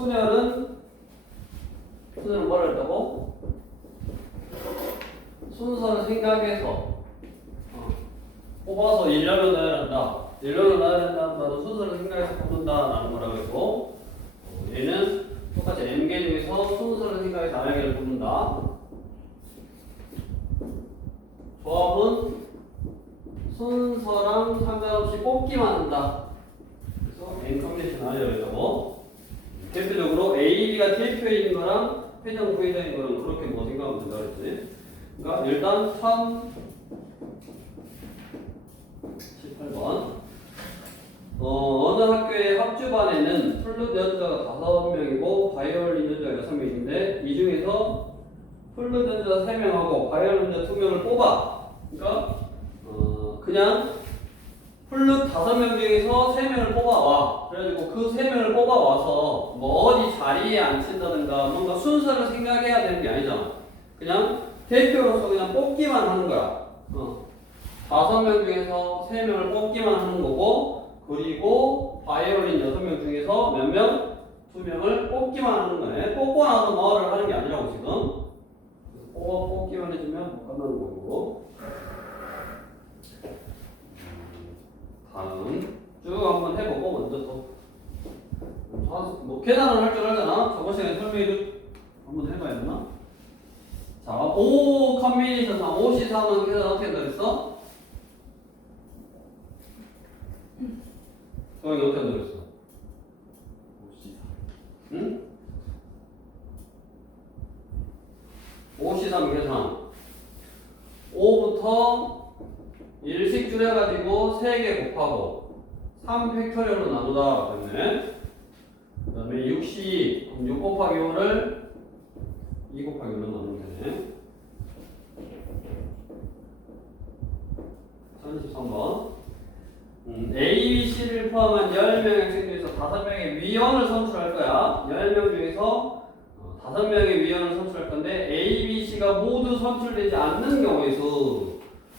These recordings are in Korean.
순열은 뭐라 했다고? 순서를 생각해서 뽑아서 일렬로 넣어야 한다. 일렬로 넣어야 된다는 말은 순서를 생각해서 뽑는다라는 거라고 했고, 얘는 똑같이 M개 중에서 순서를 생각해서 R개를 뽑는다. 조합은 순서랑 상관없이 뽑기만 한다. 그래서 N 컴비네이션 R이라고 했다고. 대표적으로 A, B가 대표인 거랑 회전 부회전인 거는 그렇게 뭐 생각하면 된다 그랬지. 그러니까 일단 18번 어느 학교의 합주반에는 플룻 연주자가 5명이고 바이올린 연주자가 6명인데 이 중에서 플룻 연주자 3명하고 바이올린 연주자 2명을 뽑아. 그러니까 그냥 플룻 5명 중에서 3명을 뽑아와. 그래가지고 그 3명을 뽑아와서 뭐 어디 자리에 앉힌다든가 뭔가 순서를 생각해야 되는 게 아니잖아. 그냥 대표로서 그냥 뽑기만 하는 거야. 5명 중에서 3명을 뽑기만 하는 거고, 그리고 바이올린 6명 중에서 몇 명? 2명을 뽑기만 하는 거네. 뽑고 나서 뭐를 하는 게 아니라고 지금. 뽑기만 해주면 못 끝나는 거고. 다음 쭉 한번 해보고 먼저 뭐 계산을 할 줄 알잖아. 저번 시간에 설명해도 한번 해봐야 되나? 자, 5 컴비네이션 3, 5C3은 계산 어떻게 한다 그랬어? 저기 어떻게 한다 그랬어? 5C3 응? 5C3 계산 5부터 1씩 줄여가지고 3개 곱하고 3 팩토리얼로 나누다 그랬네. 그 다음에 6C 6 곱하기 5를 2 곱하기 5로 나누면 되네. 33번 A, B, C를 포함한 10명의 학생 중에서 5명의 위원을 선출할 거야. 10명 중에서 5명의 위원을 선출할 건데 A, B, C가 모두 선출되지 않는 경우에서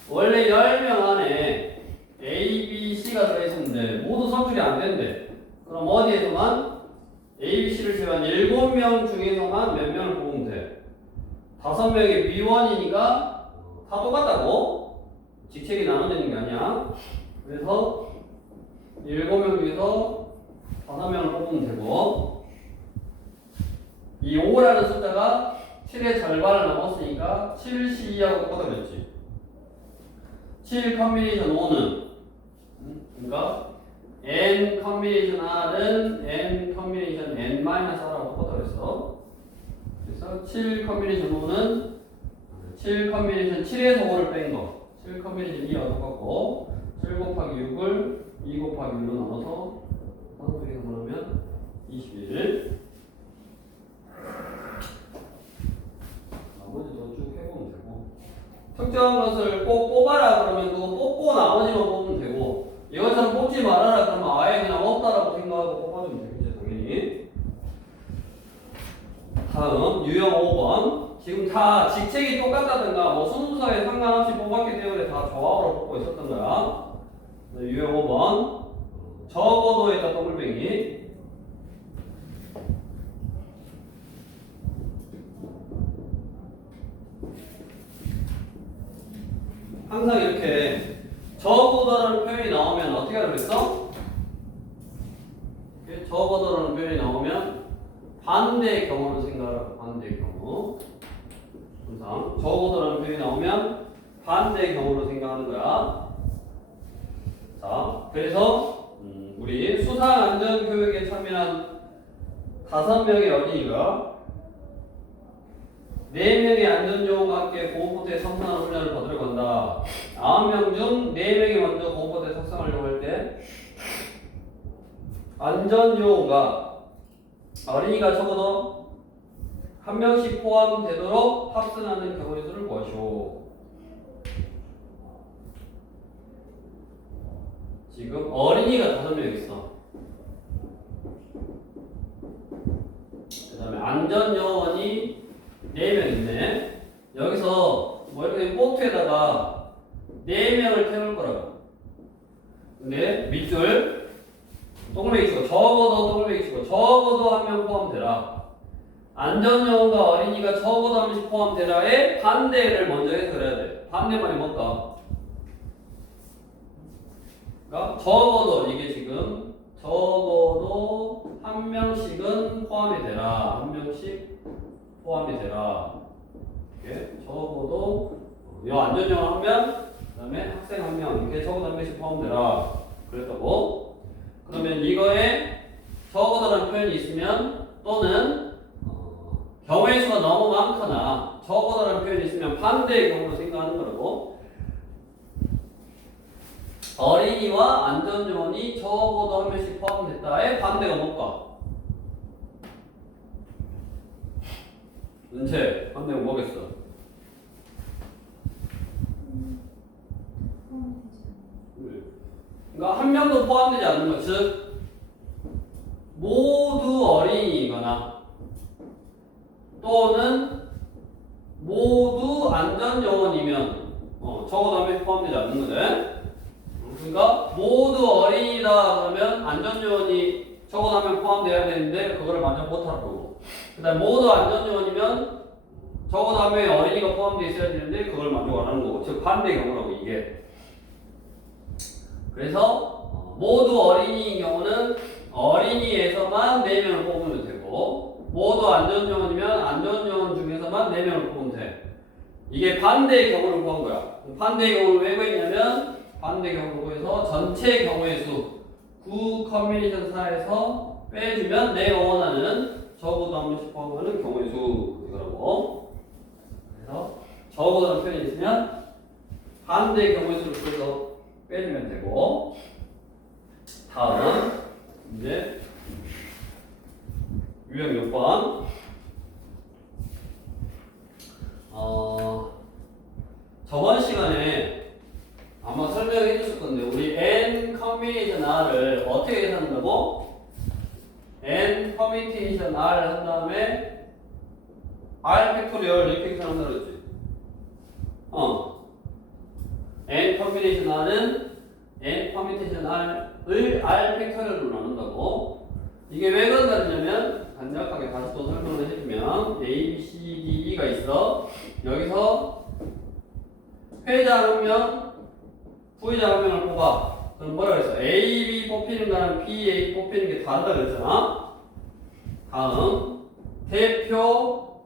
원래 10명 안에 A, B, C가 들어있었는데 모두 선출이 안 된대. 그럼 어디에서만? A, B, C를 제외한 7명 중에서만 몇 명을 뽑으면 돼. 5명의 위원이니까 다 똑같다고. 직책이 나눠지는 게 아니야. 그래서 7명 중에서 5명을 뽑으면 되고, 이 5라는 숫자가 7의 절반을 넘었으니까 7C하고 똑같다 그랬지. 7 컴비네이션 5는 그러니까 N 컴비네이션 R은 N 컴비네이션 N-R하고 똑같다 그랬어. 그래서 7 컴비네이션 5는 7 컴비네이션 7에서 5를 뺀 거. 7 컴비네이션 2와 똑같고 7 곱하기 6을 2 곱하기 1로 나눠서 5개에서 나누면 21. 나머지도 쭉 해보면 되고, 특정한 것을 꼭 뽑아라 그러면 그거 뽑고 나머지만 뽑으면 되고, 이것처럼 뽑지 말아라 그러면 아예 그냥 없다라고 생각하고 뽑아주면 되겠지 당연히. 다음 유형 5번. 지금 다 직책이 똑같다든가 뭐 순서에 상관없이 뽑았기 때문에 다 조합으로 뽑고 있었던 거야. 유형 5번 적어도에다 더블뱅이. 항상 이렇게 적어도라는 표현이 나오면 어떻게 하라고 그랬어? 적어도라는 표현이 나오면 반대의 경우를 생각하라고. 반대의 경우. 항상 적어도라는 표현이 나오면 반대의 경우로 생각하는 거야. 자, 그래서 우리 수상안전교육에 참여한 5명의 어린이가 4명의 안전요원과 함께 보호포트에 탑승하는 훈련을 받으려고 한다. 9명 중 4명이 먼저 보호포트에 탑승하려고 할 때 안전요원과 어린이가 적어도 1명씩 포함되도록 탑승하는 경우의 수를 구하시오. 지금 어린이가 5명 있어. 그 다음에 안전요원이 4명 있네. 여기서 뭐 이렇게 보트에다가 4명을 태울 거라고. 근데 밑줄 동그라미 더블 X고 적어도 더블 X고 적어도 한 명 포함되라. 안전요원과 어린이가 적어도 한 명씩 포함되라의 반대를 먼저 해석해야 돼. 반대말이 뭘까? 그러니까 적어도 이게 지금 적어도 한 명씩은 포함이 되라. 한 명씩 포함이 되라. 이렇게 적어도 요 안전요원 한 명, 그다음에 학생 한 명 이렇게 적어도 한 명씩 포함되라. 그랬다고. 그러면 이거에 적어도라는 표현이 있으면 또는 경우의 수가 너무 많거나 적어도라는 표현이 있으면 반대의 경우로 생각하는 거라고. 어린이와 안전요원이 적어도 한 명씩 포함됐다의 반대가 뭘까? 은채, 반대가 뭐겠어? 그러니까 한 명도 포함되지 않는 것, 즉 모두 어린이거나 또는 모두 안전요원이면 적어도 한 명씩 포함되지 않는 거지. 그러니까 모두 어린이다 그러면 안전요원이 적어도 한 명 포함되어야 되는데 그거를 만족 못할 거고, 그 다음에 모두 안전요원이면 적어도 한 명의 어린이가 포함되어 있어야 되는데 그걸 만족 안 하는 거고, 즉 반대 경우라고 이게. 그래서 모두 어린이인 경우는 어린이에서만 4명을 뽑으면 되고, 모두 안전요원이면 안전요원 중에서만 4명을 뽑으면 돼. 이게 반대의 경우를 구한 거야. 반대의 경우를 왜 구했냐면 반대 경우로 구해서 전체 경우의 수 9 컨비네이션 사에서 빼주면 내가 원하는 적어도 한 번씩 포함하는 경우의 수 이거라고. 그래서 적어도라는 표현이 있으면 반대 경우의 수를 구해서 빼주면 되고, 다음은 이제 유형 6번. 저번 시간에 아마 설명해 줬을 건데 우리 n 컨비네이션 r을 어떻게 계산한다고? n 커뮤니케이션 r 한 다음에 r 팩토리얼 이렇게 계산한다 그랬지? n 커뮤니케이션 r은 n 커뮤니케이션 r을 r 팩토리얼로 나눈다고. 이게 왜 그런가 하냐면 간략하게 다시 또 설명을 해주면 A, B, C, D, E가 있어. 여기서 회장 한 명, 부의장 한 명을 뽑아. 그럼 뭐라 그랬어? A, B 뽑히는 거랑 B, A 뽑히는 게 다르다 그랬잖아. 다음 대표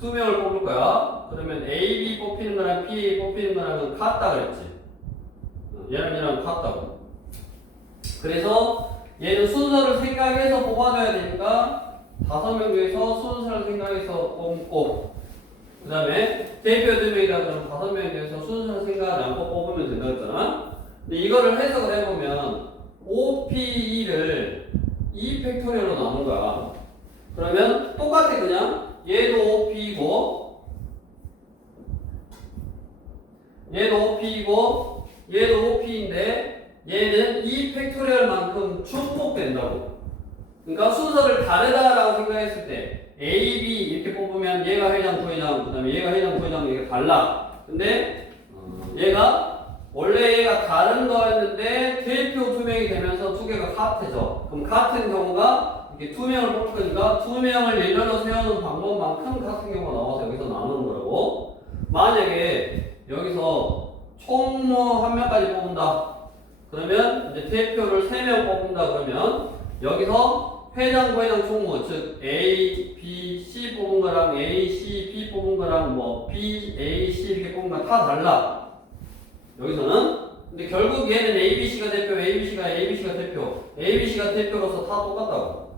2명을 뽑을 거야. 그러면 A, B 뽑히는 거랑 B, A 뽑히는 거랑은 같다 그랬지. 얘랑 같다고. 그래서 얘는 순서를 생각해서 뽑아줘야 되니까 5명 중에서 순서를 생각해서 뽑고, 그 다음에 대표 2명이다 그러면 5명에 대해서 순서를 생각하지 않고 뽑으면 된다 그랬잖아. 근데 이거를 해석을 해보면 OPE를 2팩토리얼로 나눈 거야. 그러면 똑같아. 그냥 얘도 OP이고 얘도 OP이고 얘도 OP인데 얘는 2팩토리얼만큼 중복된다고. 그러니까 순서를 다르다라고 생각했을 때 A, B 이렇게 뽑으면 얘가 회장, 부회장, 그 다음에 얘가 회장, 부회장 이게 달라. 근데 얘가 원래 얘가 다른 거였는데 대표 2명이 되면서 2개가 같아져. 그럼 같은 경우가 이렇게 2명을 뽑을 거니까 2명을 일렬로 세우는 방법만큼 같은 경우가 나와서 여기서 나누는 거라고. 만약에 여기서 총무 1명까지 뽑는다. 그러면 이제 대표를 3명 뽑는다 그러면 여기서 회장, 부회장, 총무, 즉 A, B, C 뽑은 거랑 A, C, B 뽑은 거랑 뭐 B, A, C 이렇게 뽑은 거 다 달라. 여기서는. 근데 결국 얘는 A, B, C가 대표, A, B, C가 대표, A, B, C가 대표로서 다 똑같다고.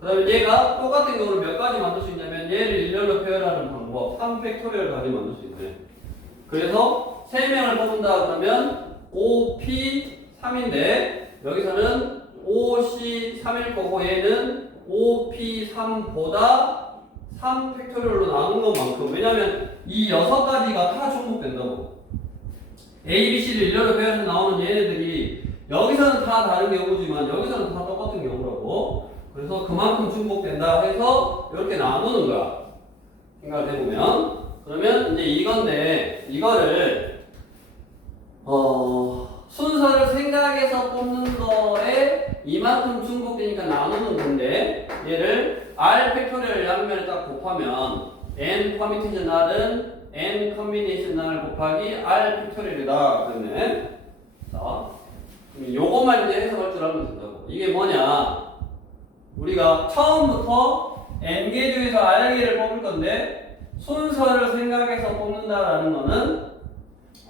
그 다음에 얘가 똑같은 경우를 몇 가지 만들 수 있냐면 얘를 일렬로 표현하는 방법 3팩토리얼까지 만들 수 있네. 그래서 3명을 뽑는다 그러면 OP 3인데 여기서는 OC 3일 거고 얘는 OP3보다 3팩토리얼로 나눈 것만큼. 왜냐면 이 6가지가 다 중복된다고. A, B, C를 일렬로 표현해서 나오는 얘네들이 여기서는 다 다른 경우지만 여기서는 다 똑같은 경우라고. 그래서 그만큼 중복된다 해서 이렇게 나누는 거야. 생각을 해보면. 그러면 이제 이건데 이거를 순서를 생각해서 뽑는 거에 이만큼 중복되니까 나누는 건데 얘를 R 팩토리얼 양면에 딱 곱하면 N 퍼미테이션 R은 N 컨비네이션 R 곱하기 R 팩토리얼이다. 그러네. 자, 요것만 이제 해석할 줄 알면 된다고. 이게 뭐냐? 우리가 처음부터 N개 중에서 R개를 뽑을 건데 순서를 생각해서 뽑는다라는 거는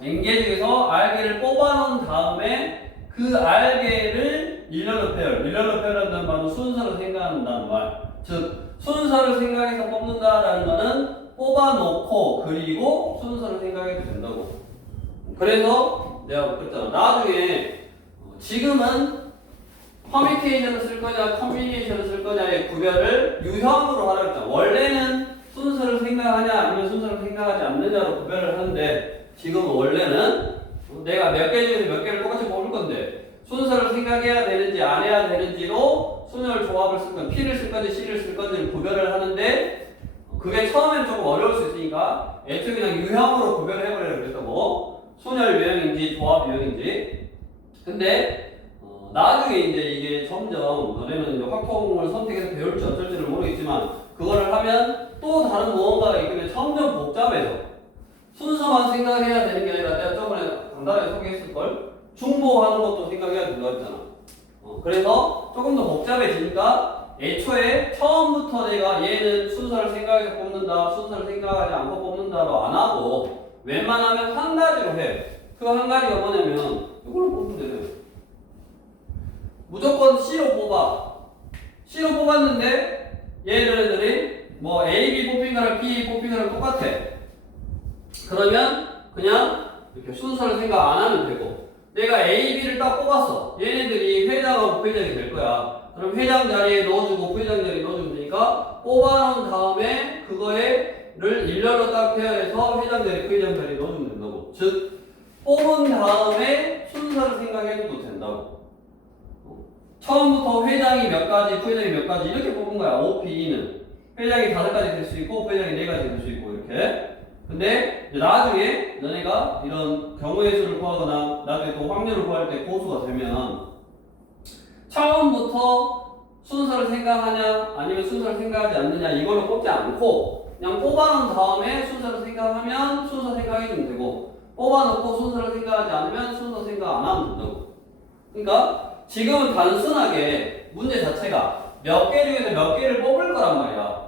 N개 중에서 R개를 뽑아놓은 다음에 그 R개를 일렬로 페어, 일렬로 페어라는 말은 순서를 생각한다는 말. 즉 순서를 생각해서 뽑는다라는 거는 뽑아놓고 그리고 순서를 생각해도 된다고. 그래서 내가 그랬잖아. 나중에 지금은 퍼미테이션을 쓸 거냐 컨비네이션을 쓸 거냐의 구별을 유형으로 하라고 했잖아. 원래는 순서를 생각하냐 아니면 순서를 생각하지 않느냐로 구별을 하는데 지금은 원래는 내가 몇 개 중에서 몇 개를 똑같이 뽑을 건데 순서를 생각해야 되는지 안 해야 되는지로 순열 조합을 쓸 건지 P를 쓸 건지 C를 쓸 건지를 구별을 하는데 그게 처음엔 조금 어려울 수 있으니까 애초에 그냥 유형으로 구별을 해버리려고 그랬다고. 순열 유형인지 조합 유형인지. 근데 나중에 이제 이게 점점 너네는 이제 확통을 선택해서 배울지 어쩔지를 모르겠지만 그거를 하면 또 다른 무언가가 있으면 점점 복잡해서 순서만 생각해야 되는 게 아니라 내가 저번에 간단하게 소개했을걸? 중보하는 것도 생각해야 된다고 했잖아. 그래서 조금 더 복잡해지니까 애초에 처음부터 내가 얘는 순서를 생각해서 뽑는다, 순서를 생각하지 않고 뽑는다로 안 하고 웬만하면 한 가지로 해. 그 한 가지가 뭐냐면 이걸로 뽑으면 되네. 무조건 C로 뽑아. C로 뽑았는데 얘네들이 뭐 A, B 뽑힌 거랑 B 뽑힌 거랑 똑같아. 그러면 그냥 이렇게 순서를 생각 안 하면 되고 내가 A, B를 딱 뽑았어. 얘네들이 회장하고 부회장이 될 거야. 그럼 회장 자리에 넣어주고 부회장 자리에 넣어주면 되니까 뽑아놓은 다음에 그거를 일렬로 딱 페어해서 회장 자리, 부회장 자리에 넣어주면 된다고. 즉 뽑은 다음에 순서를 생각해도 된다고. 처음부터 회장이 몇 가지, 부회장이 몇 가지 이렇게 뽑은 거야. OPE는 회장이 5가지 될 수 있고 부회장이 4가지 될 수 있고 이렇게. 근데 이제 나중에 너네가 이런 경우의 수를 구하거나 나중에 또 확률을 구할 때 고수가 되면 처음부터 순서를 생각하냐 아니면 순서를 생각하지 않느냐 이걸로 뽑지 않고 그냥 뽑아놓은 다음에 순서를 생각하면 순서 생각해주면 되고 뽑아놓고 순서를 생각하지 않으면 순서 생각 안 하면 된다고. 그러니까 지금은 단순하게 문제 자체가 몇 개 중에서 몇 개를 뽑을 거란 말이야.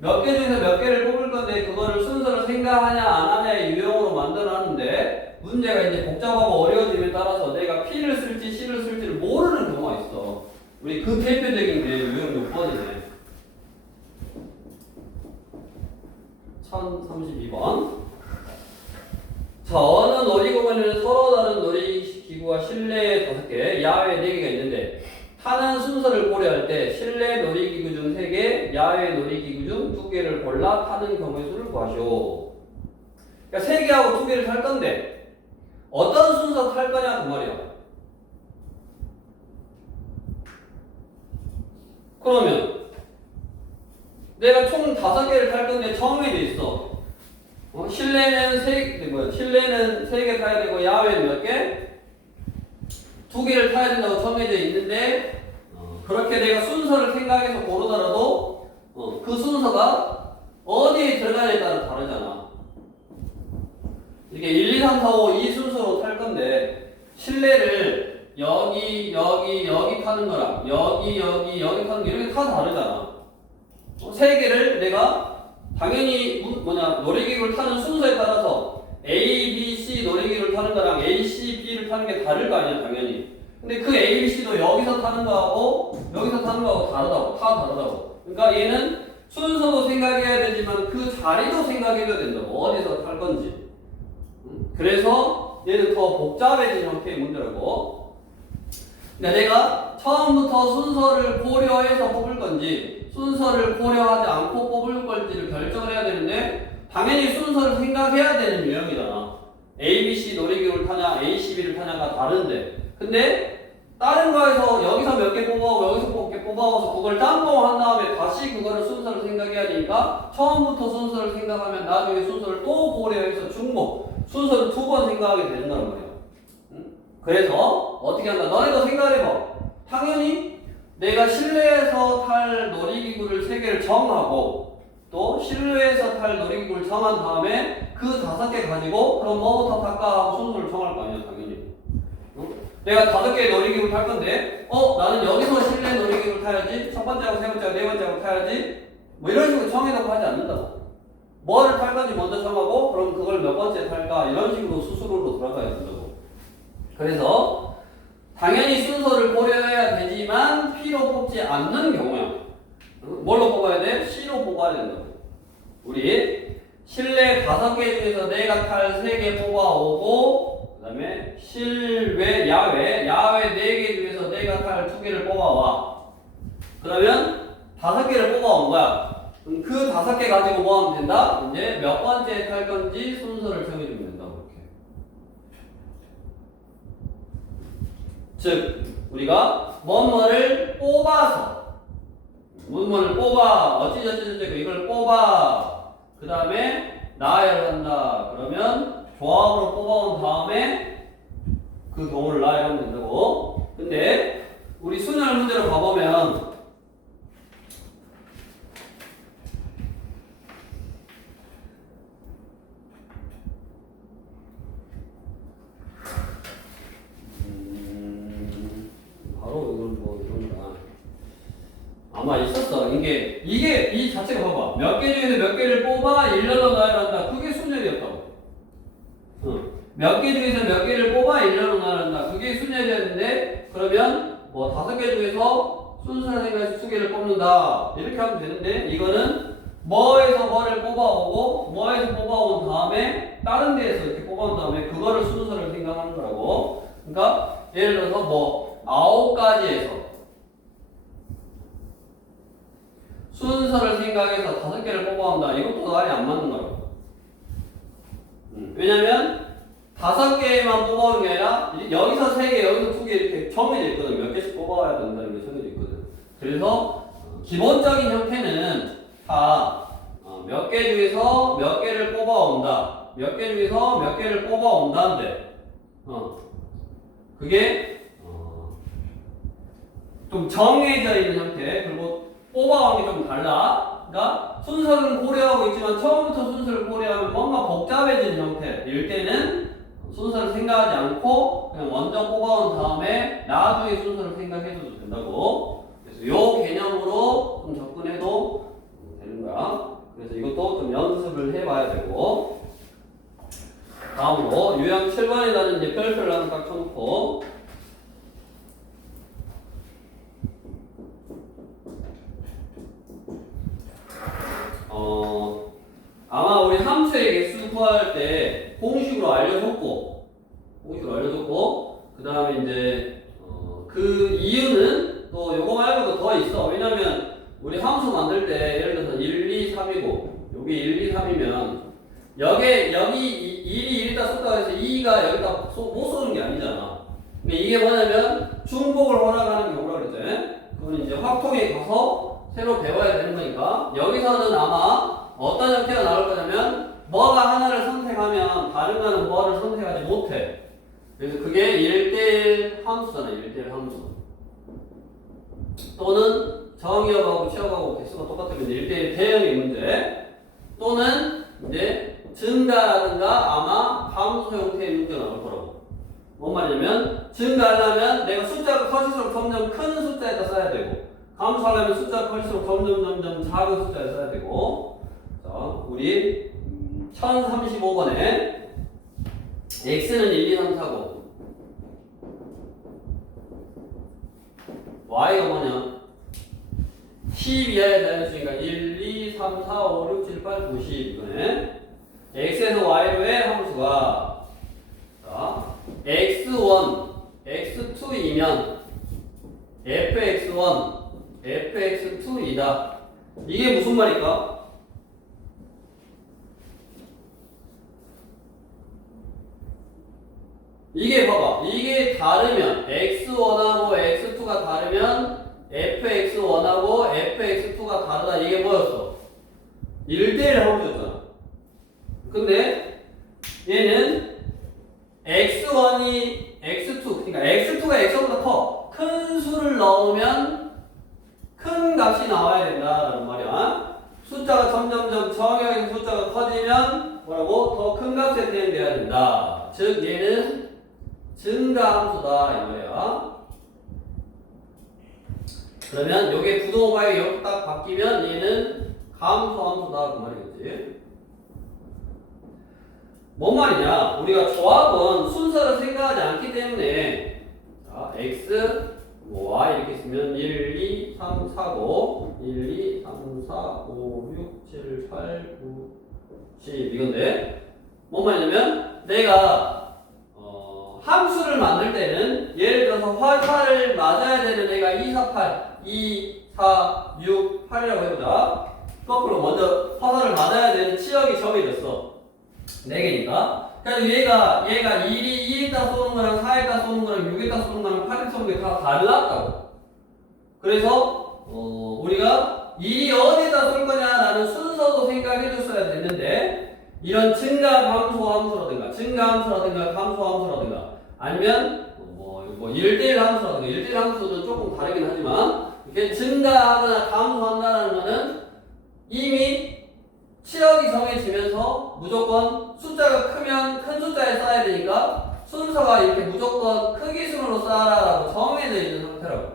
몇 개 중에서 몇 개를 뽑을 건데 그거를 순서를 생각하냐 안 하냐의 유형으로 만들어놨는데 문제가 이제 복잡하고 어려워짐에 따라서 내가 P를 쓸지 C를 쓸지를 모르는 경우가 있어. 우리 그 대표적인 게 유형 6번이네. 1032번. 자, 어느 놀이공원에는 서로 다른 놀이기구가 실내에 5개, 야외에 4개가 있는데 타는 순서를 고려할 때 실내 놀이기구 중 3개, 야외 놀이기구 중 2개를 골라 타는 경우의 수를 구하시오. 그러니까 3개하고 2개를 탈 건데 어떤 순서 탈 거냐 그 말이야. 그러면 내가 총 5개를 탈 건데 정해져 있어. 실내는 실내는 3개 타야 되고 야외는 몇 개? 2개를 타야 된다고 정해져 있는데 그렇게 내가 순서를 생각해서 고르더라도 그 순서가 어디에 들어가냐에 따라 다르잖아. 이렇게 1, 2, 3, 4, 5 이 순서로 탈 건데 실내를 여기 타는 거랑 여기 타는 거 이렇게 다 다르잖아. 3개를 내가 당연히 놀이기구를 타는 순서에 따라서 A, B, C 놀이기구를 타는 거랑 A, C, B를 타는 게 다를 거 아니야 당연히. 근데 그 A, B, C도 여기서 타는 거하고 여기서 타는 거하고 다르다고. 다 다르다고. 그러니까 얘는 순서도 생각해야 되지만 그 자리도 생각해야 된다고. 어디서 탈 건지. 그래서 얘는 더 복잡해진 형태의 문제라고. 그러니까 내가 처음부터 순서를 고려해서 뽑을 건지 순서를 고려하지 않고 뽑을 건지를 결정을 해야 되는데 당연히 순서를 생각해야 되는 유형이잖아. A, B, C 놀이기구를 타냐 A, C, B를 타냐가 다른데 근데 다른 거에서 여기서 몇 개 뽑아오고 여기서 몇 개 뽑아와서 그걸 짬뽕한 다음에 다시 그거를 순서를 생각해야 되니까 처음부터 순서를 생각하면 나중에 순서를 또 고려해서 중복 순서를 2번 생각하게 되는 거란 말이야. 그래서 어떻게 한다? 너네도 생각해봐. 당연히 내가 실내에서 탈 놀이기구를 3개를 정하고 또 실내에서 탈 놀이기구를 정한 다음에 그 5개 가지고 그럼 뭐부터 탈까 하고 순서를 정할 거 아니야 당연히. 내가 5개의 놀이기구를 탈 건데 나는 여기서 실내 놀이기구를 타야지 첫 번째하고 세 번째하고 네 번째하고 타야지 뭐 이런 식으로 정해놓고 하지 않는다고. 뭐를 탈 건지 먼저 정하고 그럼 그걸 몇 번째 탈까 이런 식으로 수수료로 돌아가야 된다고. 그래서 당연히 순서를 고려해야 되지만 P로 뽑지 않는 경우야. 뭘로 뽑아야 돼? C로 뽑아야 된다고. 우리 실내 5개 중에서 내가 탈 3개 뽑아오고 그 다음에 실외, 야외 4개 중에서 내가 탈 2개를 뽑아와. 그러면 5개를 뽑아온 거야. 그럼 그 5개 가지고 뭐 하면 된다? 이제 몇 번째 탈 건지 순서를 정해주면 된다고. 이렇게. 즉 우리가 뭐뭐를 뽑아서 뭐뭐를 뽑아 어찌저찌저찌 이걸 뽑아 그 다음에 나열을 한다. 그러면 조합으로 뽑아온 다음에 그 경우를 나열하면 된다고. 근데 우리 순열 문제로 가보면 바로 이건 뭐 이런다. 아마 있었어. 이게 이 자체가 봐봐. 몇 개 중에서 몇 개를 뽑아 일렬로 나열한다. 그게 순열이었다고. 몇 개 중에서 몇 개를 뽑아 일렬로 나열한다. 그게 순열이었는데 그러면 뭐 5개 중에서 순서를 생각해서 2개를 뽑는다. 이렇게 하면 되는데 이거는 뭐에서 뭐를 뽑아오고 뭐에서 뽑아온 다음에 다른 데에서 이렇게 뽑아온 다음에 그거를 순서를 생각하는 거라고. 그러니까 예를 들어서 뭐 9가지에서 순서를 생각해서 5개를 뽑아온다. 이것도 말이 안 맞는 거라고. 왜냐면 5개만 뽑아오는 게 아니라 여기서 3개, 여기서 2개 이렇게 정해져 있거든. 몇 개씩 뽑아와야 된다는 게 정해져 있거든. 그래서 기본적인 형태는 다 몇 개 중에서 몇 개를 뽑아온다. 몇 개 중에서 몇 개를 뽑아온다인데 그게 좀 정해져 있는 형태. 그리고 뽑아온 게 좀 달라. 그러니까 순서는 고려하고 있지만 처음부터 순서를 고려하면 뭔가 복잡해진 형태일 때는 순서를 생각하지 않고 그냥 먼저 뽑아온 다음에 나중에 순서를 생각해줘도 된다고. 그래서 요 개념으로 좀 접근해도 되는 거야. 그래서 이것도 좀 연습을 해봐야 되고. 다음으로 유형 7번에다는 이제 별표를 하나 딱 쳐놓고 아마 우리 함수의 개수 구할 때 공식으로 알려줬고 그 다음에 이제 그 이유는 또 요거 말고도 더 있어. 왜냐면 우리 함수 만들 때 예를 들어서 1, 2, 3이고 여기 1, 2, 3이면 여기 1이 1다 쏟다고 해서 2가 여기다 못 쏘는 게 아니잖아. 그러니까 이게 뭐냐면 중복을 허락하는 경우라 그랬지. 그건 이제 확통에 가서 새로 배워야 되는 거니까 여기서는 아마 어떤 형태가 나올 거냐면 뭐가 하나를 선택하면 다른 거는 뭐를 선택하지 못해. 그래서 그게 1대1 함수잖아. 1대1 함수. 또는 정의역하고 취역하고 개수가 똑같으면 1대1 대응의 문제. 또는 이제 증가라든가 아마 함수 형태의 문제가 나올 거라고. 뭔 말이냐면 증가하려면 내가 숫자가 커질수록 점점 큰 숫자에다 써야 되고 감소하려면 숫자가 커질수록 점점 작은 숫자에 써야 되고. 자, 우리 1035번에 x는 1, 2, 3, 4고 y가 뭐냐 10 이하의 자연수니까 1, 2, 3, 4, 5, 6, 7, 8, 9, 10 이거네. x에서 y로의 함수가 자, x1, x2이면 fx1, fx2이다. 이게 무슨 말일까? 이게 봐봐. 이게 다르면 x1하고 x2가 다르면 fx1하고 fx2가 다르다. 이게 뭐였어? 1대1 함수였잖아. 근데 얘는 x1이 x2 그러니까 x2가 x1보다 더 큰 수를 넣으면 큰 값이 나와야 된다라는 말이야. 숫자가 점점점 정형에서 숫자가 커지면 뭐라고? 더 큰 값에 대응돼야 된다. 즉 얘는 증가함수다 이 말이야. 그러면 요게 부동호가 이렇게 딱 바뀌면 얘는 감소함수다 그 말이겠지. 뭔 말이냐? 우리가 조합은 순서를 생각하지 않기 때문에 자, x, y 이렇게 쓰면 1, 2, 3, 4, 5 1, 2, 3, 4, 5, 6, 7, 8, 9, 10 이건데 뭔 말이냐면 내가 함수를 만들 때는 예를 들어서 화살을 맞아야 되는 애가 2, 4, 8 2, 4, 6, 8이라고 해보자. 거꾸로 먼저 화살을 맞아야 되는 치역이 정해졌어. 4개니까. 그래서 얘가 1이 2에다 쏘는 거랑 4에다 쏘는 거랑 6에다 쏘는 거랑 8에다 쏘는 게 다 달랐다고. 그래서 우리가 1이 어디에다 쏠 거냐라는 순서도 생각해 줬어야 됐는데 이런 증가 감소함수라든가 증가함수라든가 감소함수라든가 아니면 뭐 1대1 함수라든가 1대1 함수는 조금 다르긴 하지만 이렇게 증가하거나 감소한다는 거는 이미 치역이 정해지면서 무조건 숫자가 크면 큰 숫자에 쌓아야 되니까 순서가 이렇게 무조건 크기 순으로 쌓아라라고 정해져 있는 상태라고.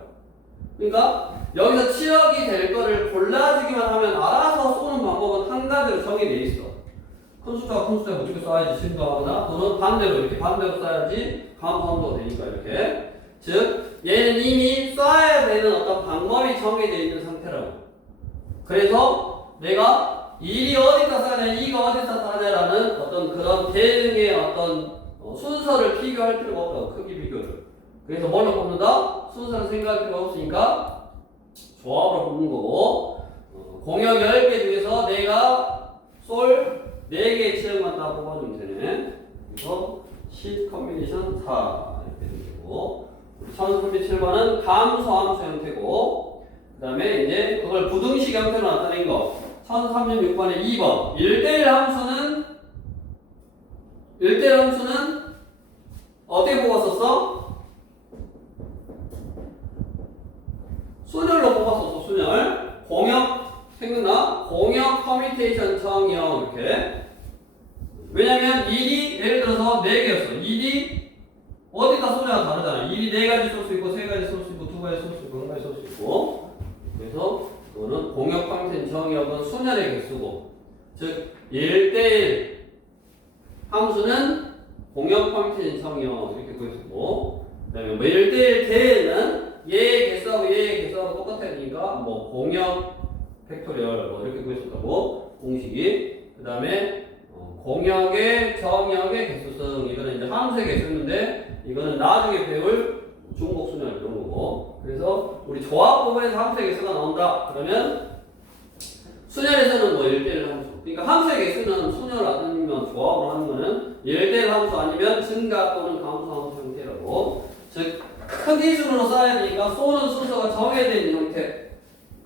그러니까 여기서 치역이 될 거를 골라주기만 하면 알아서 쏘는 방법은 한 가지로 정해져 있어. 큰 숫자가 큰 숫자에 무조건 쌓아야지 증가하거나 또는 반대로 이렇게 반대로 쌓아야지 감소함수가 되니까 이렇게. 즉 얘는 이미 쌓아야 되는 어떤 방법이 정해져 있는 상태라고. 그래서 내가 1이 어디다 쌓냐, 2가 어디다 쌓냐라는 어떤 그런 대응의 어떤 순서를 비교할 필요가 없다고, 크기 비교를. 그래서 뭘로 뽑는다? 순서를 생각할 필요가 없으니까 조합으로 뽑는 거고, 공역 10개 중에서 내가 쏠 4개의 치역만 다 뽑아주면 되네. 그래서 10 컨비네이션 4 이렇게 되는 거고, 1037번은 감소함수 형태고, 그 다음에 이제 그걸 부등식 형태로 나타낸 거. 1036번에 2번 1대1 함수는 어떻게 뽑았었어? 순열로 뽑았었어. 순열 공역 생각나? 공역 커뮤니케이션 정형 이렇게. 왜냐면 1이 예를 들어서 4개였어. 1이 어디다 쏘냐가 다르잖아. 1이 4가지 쏠 수 있고 3가지 쏠 수 있고 2가지 쏠 수 있고 1가지 쏠 수 있고. 그래서 이거는 공역 커뮤니케이션 정형은 순열의 개수고, 즉 1대1 함수는 공역 커뮤니케이션 정형 이렇게 구했고, 그다음에 뭐 1대1 대는 얘의 개수하고 얘의 개수하고 똑같아야 되니까 뭐 공역 팩토리얼 뭐 이렇게 구했었다고 공식이. 그다음에 공역의 정역의 개수성 이거는 이제 함수의 개수인데 이거는 나중에 배울 중복 순열 이런 거고. 그래서 우리 조합 부분에서 함수의 개수가 나온다. 그러면 순열에서는 뭐 1대1 함수. 그러니까 함수의 개수는 순열 아니면 조합으로 하는 거는 1대1 함수 아니면 증가 또는 감소 함수 형태라고. 즉 크기 순으로 쌓아야 되니까 쏘는 순서가 정해져 있는 형태.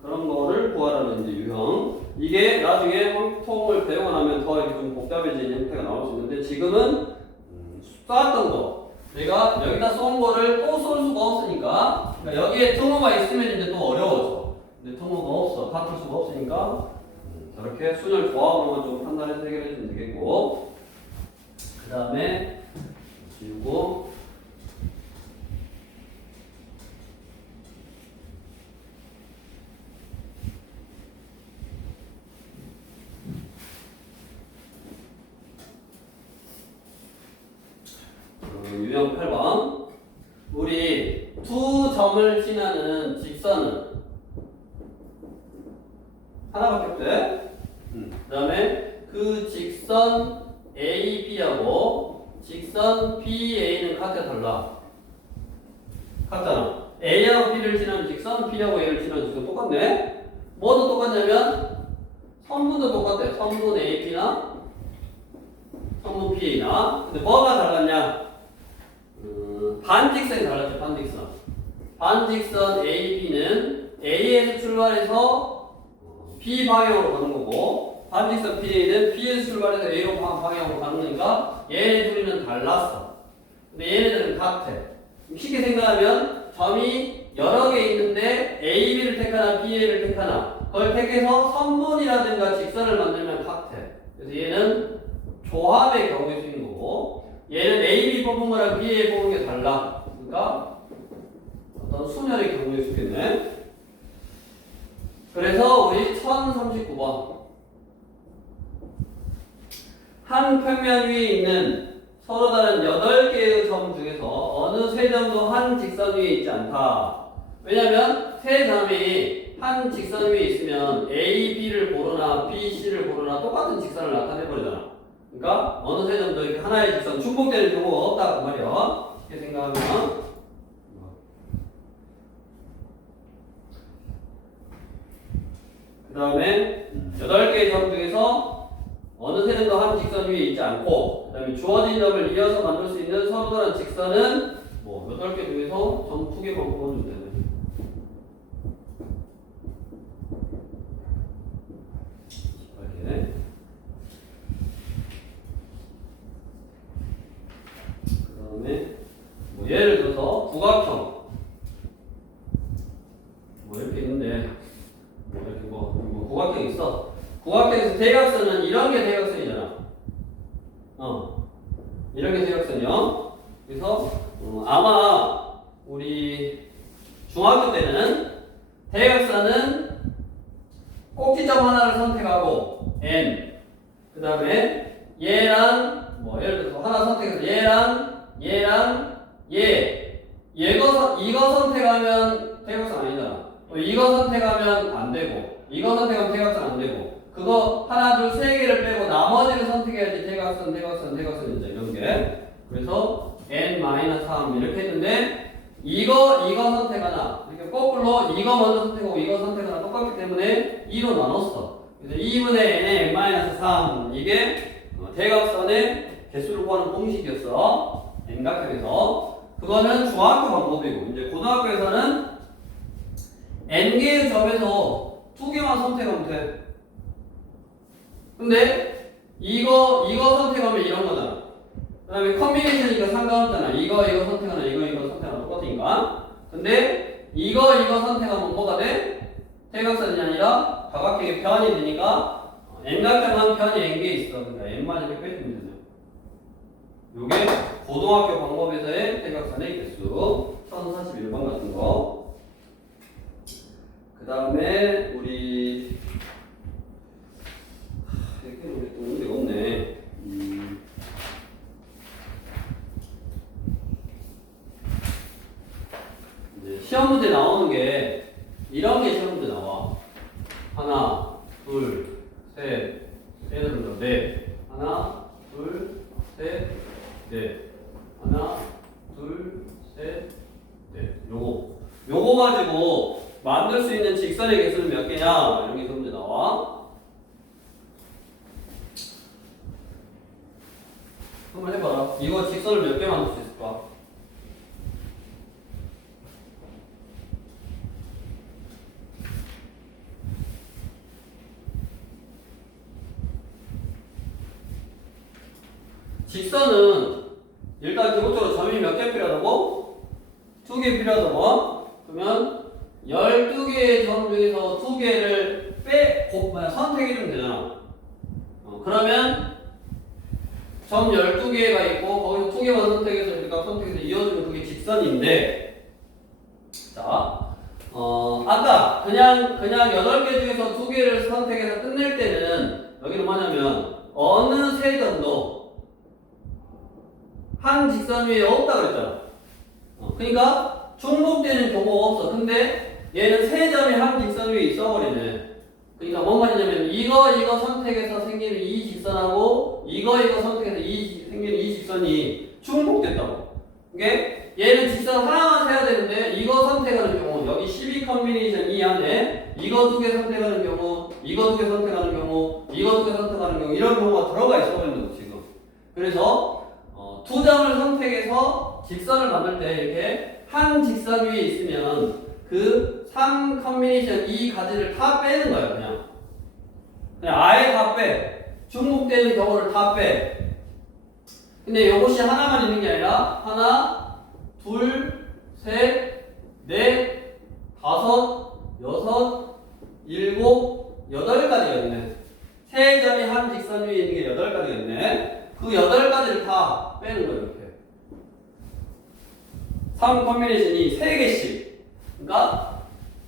그런 거를 구하라는 이제 유형. 이게 나중에 황통을 배우고 나면 더 이렇게 좀 복잡해지는 형태가 나올 수 있는데 지금은 쐈던 거. 내가 여기다 쏜 거를 또 쏠 수가 없으니까, 그러니까 여기에 등호가 있으면 이제 또 어려워져. 근데 등호가 없어. 같을 수가 없으니까 저렇게 순열 조합으로만 좀 판단해서 해결해 주면 되겠고, 그 다음에 지우고 유형 8번. 우리 두 점을 지나는 직선은 하나밖에 없대. 그 다음에 그 직선 AB하고 직선 BA는 같아 달라? 같잖아. A하고 B를 지나는 직선, B하고 A를 지나는 직선 똑같네? 뭐도 똑같냐면 선분도 똑같아. 선분 AB나 선분 BA나. 근데 뭐가 달랐냐? 반직선이 달랐죠. 반직선. 반직선 AB는 A에서 출발해서 B 방향으로 가는 거고, 반직선 BA는 B에서 출발해서 A로 방향으로 가는 거니까 얘네 둘이는 달랐어. 근데 얘네들은 같아. 쉽게 생각하면 점이 여러 개 있는데 AB를 택하나 BA를 택하나 그걸 택해서 선분이라든가 직선을 만들면 같아. 그래서 얘는 조합의 경우에 쓰이는 거고 얘는 AB 뽑은 거랑 BA 뽑은 게 달라. 그러니까 어떤 수열의 경우에 쓰겠네. 그래서 우리 1039번 한 평면 위에 있는 서로 다른 8개의 점 중에서 어느 세 점도 한 직선 위에 있지 않다. 왜냐면 세 점이 한 직선 위에 있으면 A, B를 고르나 B, C를 고르나 똑같은 직선을 나타내버리잖아. 그러니까 어느 세 점도 이렇게 하나의 직선 중복되는 경우가 없다 그 말이야. 이렇게 생각하면 그 다음에 8개의 점 중에서 어느 세 점도 한 직선 위에 있지 않고 그 다음에 주어진 점을 이어서 만들 수 있는 서로 다른 직선은 뭐 8개 중에서 점 2개 방법은 좀 되네. 그 다음에 뭐 예를 들어서 구각형 뭐 이렇게 있는데 뭐 이렇게 뭐 구각형 있어. 구각형에서 대각선은 이런 게 대각선이잖아. 이런 게 대각선이요. 그래서 아마 우리 중학교 때는 대각선은 꼭지점 하나를 선택하고 n 그 다음에 얘랑 뭐 예를 들어서 하나 선택해서 얘랑 이거 선택하면 대각선 아니잖아. 이거 선택하면 안 되고 이거 선택하면 대각선 안 되고 그거 하나 둘 세 개를 빼고 나머지를 선택해야지 대각선 이제 이런 게. 그래서 n-3 이렇게 했는데 이거 선택하나 이렇게 거꾸로 이거 먼저 선택하고 이거 선택하나 똑같기 때문에 2로 나눴어. 그래서 2분의 n의 n-3 이게 대각선의 개수를 구하는 공식이었어. N각형에서. 그거는 중학교 방법이고 이제 고등학교에서는 n개의 점에서 2개만 선택하면 돼. 근데 이거 선택하면 이런 거잖아. 그 다음에 컨비네이션이니까 상관없잖아. 이거 선택하나 이거 선택하나 똑같으니까. 근데 이거 선택하면 뭐가 돼? 대각선이 아니라 다각형의 변이 되니까 n각형 한 편이 n개 있어. 그러니까 n만 이렇게 빼주면 되죠. 요게 고등학교 방법에서의 대각선의 개수 1041번 같은 거. 그 다음에 우리 이렇게 우리 또 문제가 없네. 이제 시험 문제 나오는 게 이런 게 시험 문제 나와. 하나, 둘, 셋, 넷. 하나, 둘, 셋, 넷. 하나, 둘, 셋, 넷. 요거 가지고 만들 수 있는 직선의 개수는 몇 개냐? 이런 게 시험 문제 나와. 한번 해봐라. 이거 직선을 몇 개 만들 수 있을까? 직선은 일단 기본적으로 점이 몇 개 필요하다고? 2개 필요하다고? 그러면 12개의 점 중에서 2개를 선택해주면 되잖아. 그러면 점 12개가 있고 거기서 2개만 선택해서 우리가 선택해서 이어주면 그게 직선인데, 자, 아까 그냥 8개 중에서 2개를 선택해서 끝낼 때는 여기는 뭐냐면 어느 세 점도 한 직선 위에 없다 그랬잖아. 그러니까 중복되는 경우가 없어. 근데 얘는 세 점이 한 직선 위에 있어버리네. 그러니까 뭔 말이냐면 이거 선택해서 생기는 이 직선하고 이거 선택해서 생기는 이 직선이 중복됐다고. 이게 얘는 직선 하나만 세야 되는데 이거 선택하는 경우 여기 12 컨비네이션 이 안에 이거 2개 선택하는 경우 이거 2개 선택하는 경우 이거 2개 선택하는 경우 이런 경우가 들어가 있어버리는 거 지금. 그래서 2점을 선택해서 직선을 만들 때 이렇게 한 직선 위에 있으면 그 3 컨비네이션 이 가지를 다 빼는 거예요. 그냥 아예 다 빼. 중복되는 경우를 다 빼. 근데 이것이 하나만 있는 게 아니라 하나, 둘, 셋, 넷, 다섯, 여섯, 일곱, 여덟 가지가 있네. 세 점이 한 직선 위에 있는 게 여덟 가지가 있네. 그 여덟 가지를 다 빼는 거예요. 이렇게. 3 컨비네이션이 3개씩. 그러니까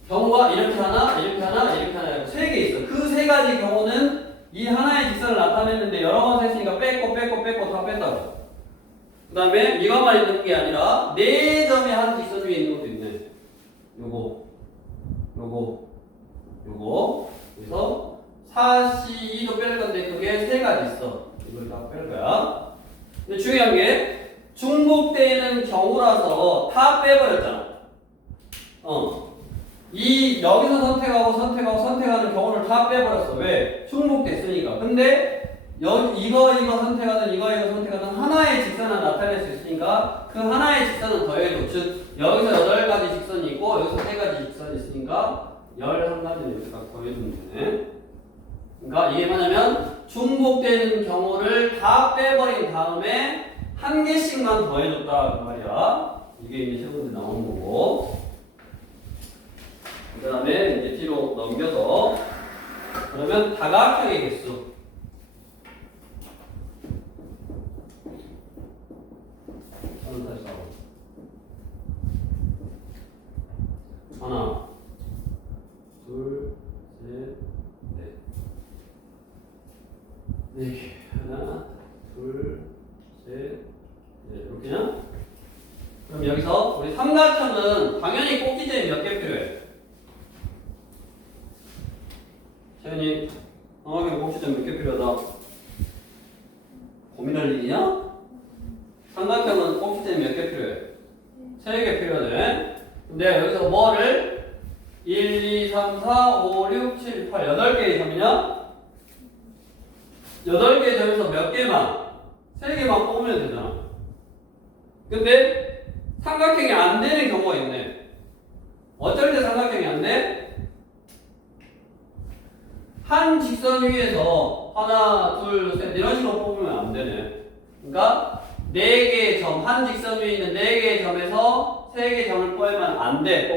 경우가 이렇게 하나, 이렇게 하나, 이렇게 하나 이렇게 3개 있어. 그 세 가지 경우는 이 하나의 직선을 나타냈는데 여러 번 했으니까 뺐고 다 뺀다고. 그 다음에 이것만 있는 게 아니라 4점이 한 직선 위에 있는 것도 있네. 요거. 그래서 4C2도 뺄 건데 그게 3가지 있어. 이걸 다 뺄 거야. 근데 중요한 게 중복되는 경우라서 다 빼버렸잖아. 여기서 선택하는 경우를 다 빼버렸어. 왜? 중복됐으니까. 근데 이거 선택하는 하나의 직선을 나타낼 수 있으니까 그 하나의 직선은 더해줘. 즉 여기서 8가지 직선이 있고 여기서 3가지 직선이 있으니까 11가지를 이렇게 딱 더해주면 되네. 그러니까 이게 뭐냐면 중복되는 경우를 다 빼버린 다음에 한 개씩만 더해줬다 그 말이야. 이게 이제 시험 문제 나오는 거고. 그 다음에 이제 뒤로 넘겨서 그러면 다각형의 개수 하나, 둘, 셋, 넷. 네, 하나, 둘, 셋, 넷. 이렇게냐? 그럼 여기서 우리 삼각형은 당연히 꼭지점이 몇 개 필요해? 채연이, 삼각형 꼭지점 몇 개 필요하다? 고민할 일이냐? 삼각형은 꼭지점이 몇 개 필요해? 3개 필요하네. 근데 여기서 뭐를 1, 2, 3, 4, 5, 6, 7, 8, 8개의 점이냐? 8개의 점에서 몇 개만? 3개만 뽑으면 되잖아. 근데 삼각형이 안 되는 경우가 있네. 어쩔 때 삼각형이 안 돼? 한 직선 위에서 하나, 둘, 셋 이런 식으로 뽑으면 안 되네. 그러니까 4개의 점, 한 직선 위에 있는 4개의 점에서 3개의 점을 뽑으면 안 돼.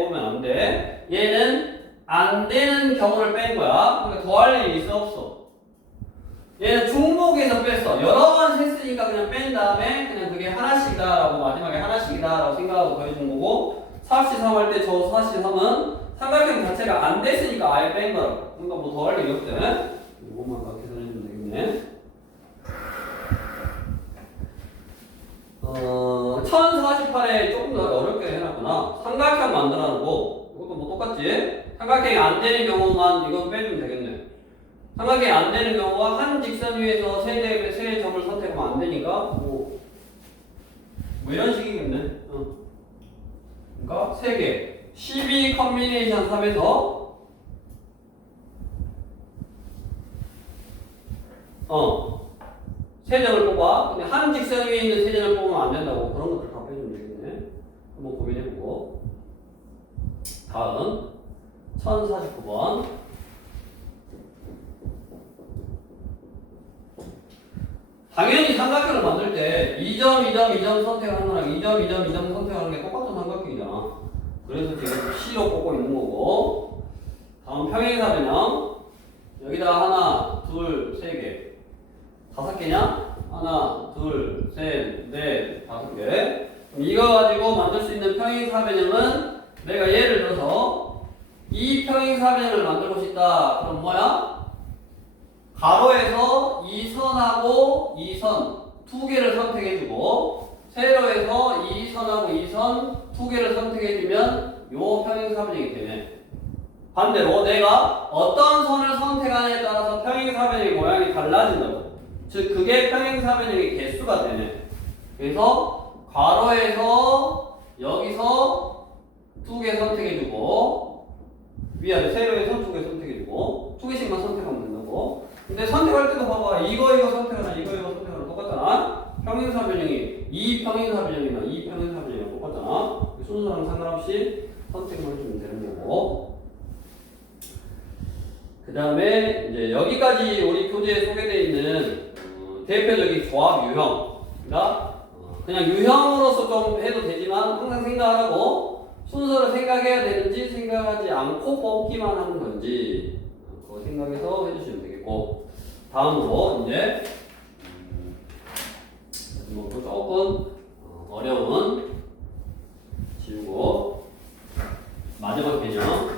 얘는 안 되는 경우를 뺀 거야. 그러니까 더할 일이 있어 없어? 얘는 중복해서 뺐어. 여러 번 했으니까 그냥 뺀 다음에 그냥 그게 하나씩이다라고 마지막에 하나씩이다라고 생각하고 더해준 거고 4C3 할 때 저 4C3은 삼각형 자체가 안 됐으니까 아예 뺀 거라고. 그러니까 뭐 더할 일이 없대. 이것만 다 계산해주면 되겠네. 1048에 조금 더 어렵게 해놨구나. 삼각형 만들어놓고 이것도 뭐 똑같지? 삼각형이 안 되는 경우만 이건 빼주면 되겠네. 삼각형이 안 되는 경우가 한 직선 위에서 세 점을 선택하면 안 되니까 뭐 이런 식이겠네. 그러니까 3개 12 컨비네이션 3에서 세 점을 뽑아. 근데 한 직선 위에 있는 세 점을 뽑으면 안 된다고. 그런 것들 다 빼주면 되겠네. 한번 고민해보고. 다음 1049번. 당연히 삼각형을 만들 때 2점 선택하는 거랑 2점 선택하는 게 똑같은 삼각형이잖아. 그래서 지금 C로 꽂고 있는 거고. 다음 평행사변형. 여기다 하나, 둘, 3개. 5개냐? 하나, 둘, 셋, 넷, 5개. 이거 가지고 만들 수 있는 평행사변형은 내가 예를 들어서 이 평행사변형을 만들고 싶다. 그럼 뭐야? 가로에서 이 선하고 이 선 2개를 선택해주고 세로에서 이 선하고 이 선 2개를 선택해주면 요 평행사변형이 되네. 반대로 내가 어떤 선을 선택하느냐에 따라서 평행사변형의 모양이 달라진다고. 즉 그게 평행사변형의 개수가 되네. 그래서 괄호에서 여기서 2개 선택해주고 위아래 세로에서 2개 선택해주고 2개씩만 선택하면 된다고. 근데 선택할 때도 봐봐. 이거 선택하나 이거 선택하나 똑같잖아. 평행사변형이 이 평행사변형이나 이 평행사변형이랑 똑같잖아. 순서랑 상관없이 선택을 해주면 되는 거고. 그 다음에 이제 여기까지 우리 교재에 소개되어 있는 대표적인 조합 유형. 그러니까 그냥 유형으로서 좀 해도 되지만 항상 생각하라고 순서를 생각해야 되는지 생각하지 않고 뽑기만 하는 건지 그거 생각해서 해주시면 되겠고 다음으로 이제 뭐 조금 어려운 지우고 마지막 개념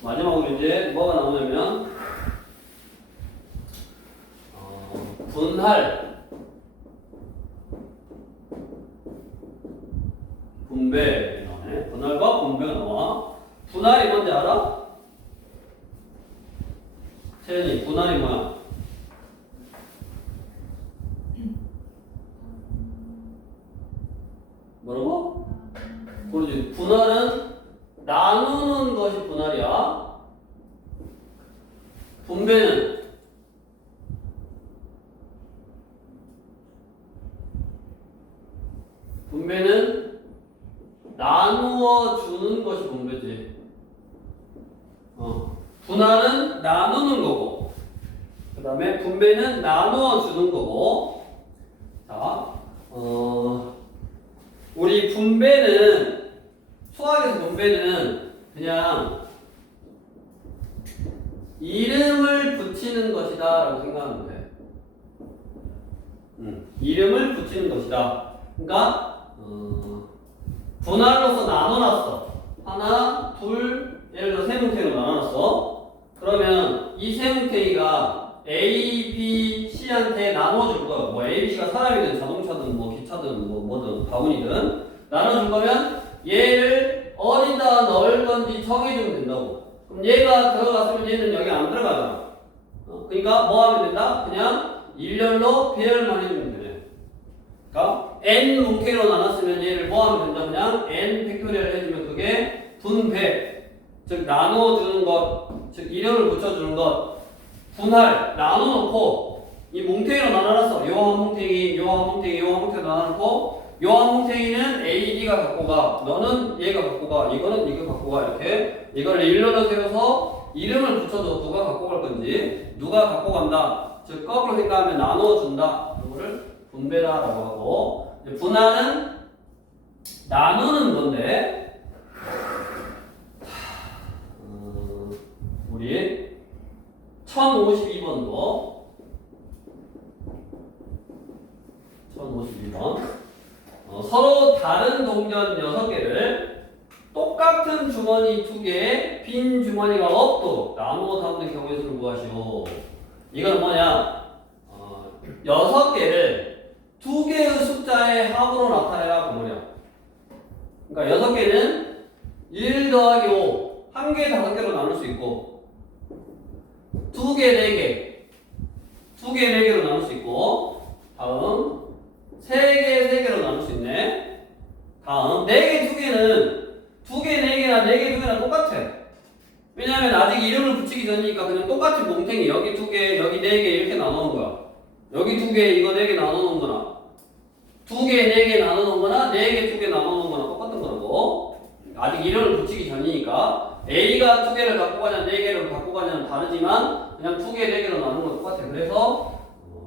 마지막으로 이제 뭐가 나오냐면 분할, 분배 나오네. 분할과 분배가 나와. 분할이 뭔지 알아? 채연이 분할이 뭐야? 뭐라고? 그러지. 분할은 나누는 것이 분할이야. 분배는 나누어 주는 것이 분배지. 분할은 나누는 거고, 그 다음에 분배는 나누어 주는 거고. 자, 우리 분배는 수학에서 분배는 그냥 이름을 붙이는 것이다 라고 생각하면 돼. 이름을 붙이는 것이다. 그러니까 분할로서 나눠놨어. 하나, 둘, 예를 들어 세 뭉탱이로 나눠놨어. 그러면 이 세 뭉탱이가 A, B, C한테 나눠줄 거야. 뭐 A, B, C가 사람이든 자동차든 뭐 기차든 뭐든 바구니든 나눠줄 거면 얘를 어디다 넣을 건지 정해주면 된다고. 그럼 얘가 들어갔으면 얘는 여기 안 들어가잖아. 그러니까 뭐 하면 된다? 그냥 일렬로 배열만 해주면 되네. 그러니까 n 뭉탱이로 나눴으면 얘를 뭐 하면 된다? 그냥 n 팩토리얼 해주면 그게 분배, 즉 나눠주는 것, 즉 이름을 붙여주는 것, 분할, 나눠놓고 이 뭉탱이로 나눠놨어. 요 한 뭉탱이, 요 한 뭉탱이, 요 한 뭉탱이 나눠놓고 요 한 뭉탱이는 A, B가 갖고 가. 너는 얘가 갖고 가. 이거는 이거 갖고 가. 이렇게 이걸 일렬로 세워서 이름을 붙여줘. 누가 갖고 갈 건지, 누가 갖고 간다. 즉 거꾸로 생각하면 나눠준다. 이거를 분배다라고 하고, 분할은 나누는 건데, 우리 1052번도 1052번 서로 다른 동전 6개를 똑같은 주머니 2개에 빈 주머니가 없도록 나누어 담는 경우의 수를 구하시오. 이건 뭐냐? 6개를 2개의 숫자의 합으로 나타내라 그 말이야. 그러니까 6개는 1 더하기 5, 1개 5개로 나눌 수 있고 2개 4개, 2개 4개로 나눌 수 있고, 다음 3개 3개로 나눌 수 있네. 다음 4개 2개는 2개 4개나 4개 2개나 똑같아. 왜냐면 아직 이름을 붙이기 전이니까 그냥 똑같은 뭉탱이 여기 2개 여기 4개 이렇게 나누는 거야. 여기 2개 이거 4개 나누는 거나 2개 4개 나누는 거나 4개 2개 나누는 거나 똑같은 거라고. 아직 이름을 붙이기 전이니까 A가 2개를 갖고 가냐 4개를 갖고 가냐는 다르지만 그냥 2개 4개로 나누는 건 똑같아. 그래서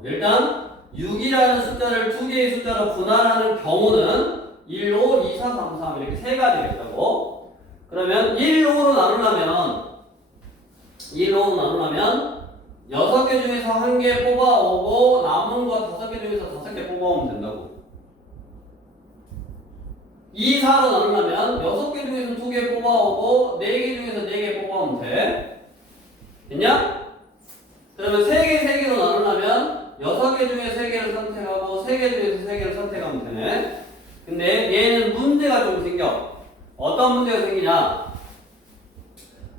일단 6이라는 숫자를 2개의 숫자로 분할하는 경우는 1, 5, 2, 4, 3, 3 이렇게 세 가지가 있다고. 그러면 1, 5로 나누려면 6개 중에서 1개 뽑아오고 남은 거 5개 중에서 5개 뽑아오면 된다고. 2, 4로 나누려면 6개 중에서 2개 뽑아오고 4개 중에서 4개 뽑아오면 돼. 됐냐? 그러면 3개, 3개로 나누려면 6개 중에 3개를 선택하고 3개 중에서 3개를 선택하면 되네. 근데 얘는 문제가 좀 생겨. 어떤 문제가 생기냐?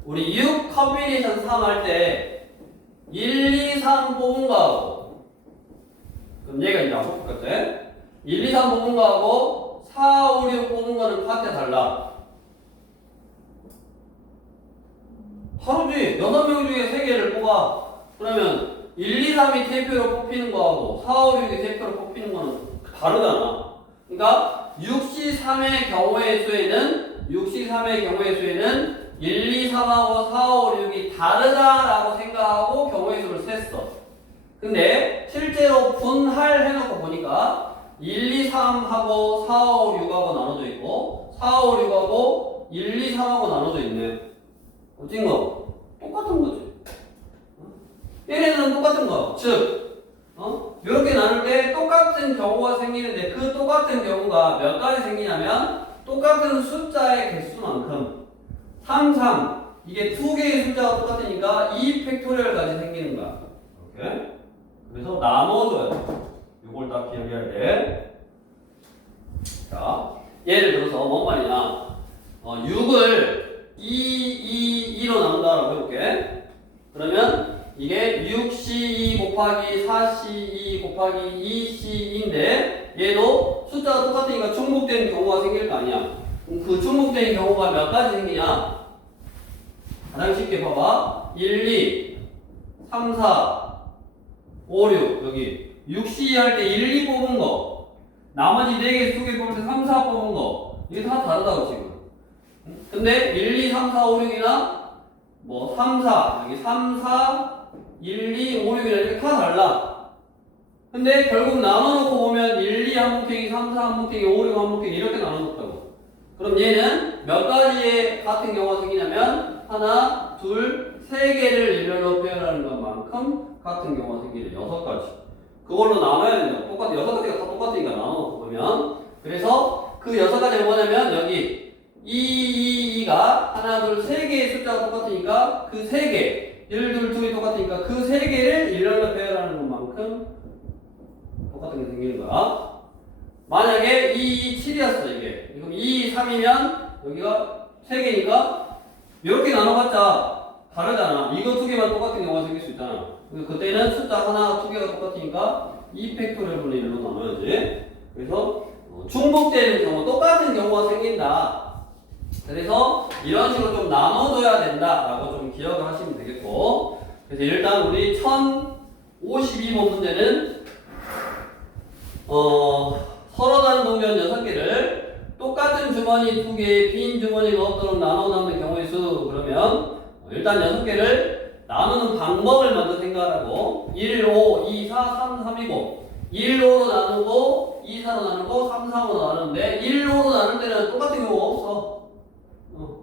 우리 6 컨비네이션 3 할 때 1, 2, 3 뽑은 거하고, 그럼 얘가 이제 안 뽑힐 것 같아. 1, 2, 3 뽑은 거하고 4, 5, 6 뽑은 거는 파트에 달라. 하루지 6명 중에 3개를 뽑아. 그러면 1, 2, 3이 대표로 뽑히는 거하고 4, 5, 6이 대표로 뽑히는 거는 다르잖아. 그러니까 6C3의 경우의 수에는 1, 2, 3하고 4, 5, 6이 다르다라고 생각하고 경우의 수를 셌어. 근데 실제로 분할해놓고 보니까 1, 2, 3하고 4, 5, 6하고 나눠져 있고 4, 5, 6하고 1, 2, 3하고 나눠져 있네. 어찐 거? 똑같은 거지. 얘네는 똑같은 거. 즉, 이렇게 나눌 때 똑같은 경우가 생기는데 그 똑같은 경우가 몇 가지 생기냐면 똑같은 숫자의 개수만큼 3, 이게 두 개의 숫자가 똑같으니까 2 팩토리얼까지 생기는 거야. 오케이? 그래서 나눠줘야 돼. 이걸 딱 기억해야 돼. 자, 예를 들어서 뭔 말이냐. 6을 2로 나눈다라고 해볼게. 그러면 이게 6C2 곱하기 4C2 곱하기 2C2인데 얘도 숫자가 똑같으니까 중복되는 경우가 생길 거 아니야. 그럼 그 중복되는 경우가 몇 가지 생기냐? 가장 쉽게 봐봐. 1, 2, 3, 4, 5, 6 여기 6C 할 때 1, 2 뽑은 거 나머지 4개, 2개 뽑을 때 3, 4 뽑은 거 이게 다 다르다고 지금. 근데 1, 2, 3, 4, 5, 6이나 뭐 3, 4 여기 3, 4, 1, 2, 5, 6이나 이렇게 다 달라. 근데 결국 나눠놓고 보면 1, 2 한 뭉탱이, 3, 4 한 뭉탱이, 5, 6 한 뭉탱이 이렇게 나눠놓다고. 그럼 얘는 몇 가지의 같은 경우가 생기냐면 하나, 둘, 세 개를 일렬로 표현하는 것만큼 같은 경우가 생기는 6가지. 그걸로 나눠야 된다고. 똑같아. 6가지가 다 똑같으니까 나눠놓고 보면. 그래서 그 6가지가 뭐냐면 여기 2가 하나, 둘, 세 개의 숫자가 똑같으니까 그 세 개, 1, 2, 2이 똑같으니까 그 세 개를 일렬로 표현하는 것만큼 똑같은 게 생기는 거야. 만약에 2, 7이었어 이게. 그럼 2, 3이면 여기가 3개니까 이렇게 나눠봤자 다르잖아. 이거 2개만 똑같은 경우가 생길 수 있잖아. 그때는 숫자 하나, 2개가 똑같으니까 2 팩토리얼분의 1로 나눠야지. 그래서 중복되는 경우, 똑같은 경우가 생긴다. 그래서 이런 식으로 좀 나눠줘야 된다라고 좀 기억을 하시면 되겠고. 그래서 일단 우리 1052번 문제는 서로 다른 동전 6개를 똑같은 주머니 2개에 빈 주머니가 없도록 나눠 남는 경우의 수. 그러면 일단 6개를 나누는 방법을 먼저 생각하고 1, 5, 2, 4, 3, 3이고 1, 5로 나누고 2, 4로 나누고 3, 4로 나누는데 1, 5로 나눌 때는 똑같은 경우가 없어.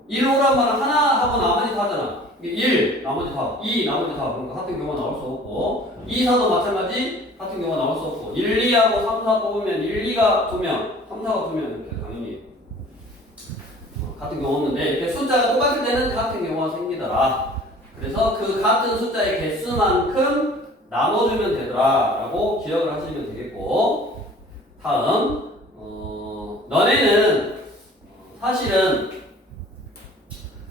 1, 5란 말은 하나 하고 나머지 다 하잖아. 1, 나머지 다, 2, 나머지 다. 그러니까 같은 경우가 나올 수 없고 2, 4도 마찬가지 같은 경우가 나올 수 없고 1, 2하고 3, 4 뽑으면 1, 2가 2명, 3, 4가 2명 이렇게 당연히 같은 경우 없는데 이렇게 숫자가 똑같을 때는 같은 경우가 생기더라. 그래서 그 같은 숫자의 개수만큼 나눠주면 되더라 라고 기억을 하시면 되겠고. 다음 너네는 사실은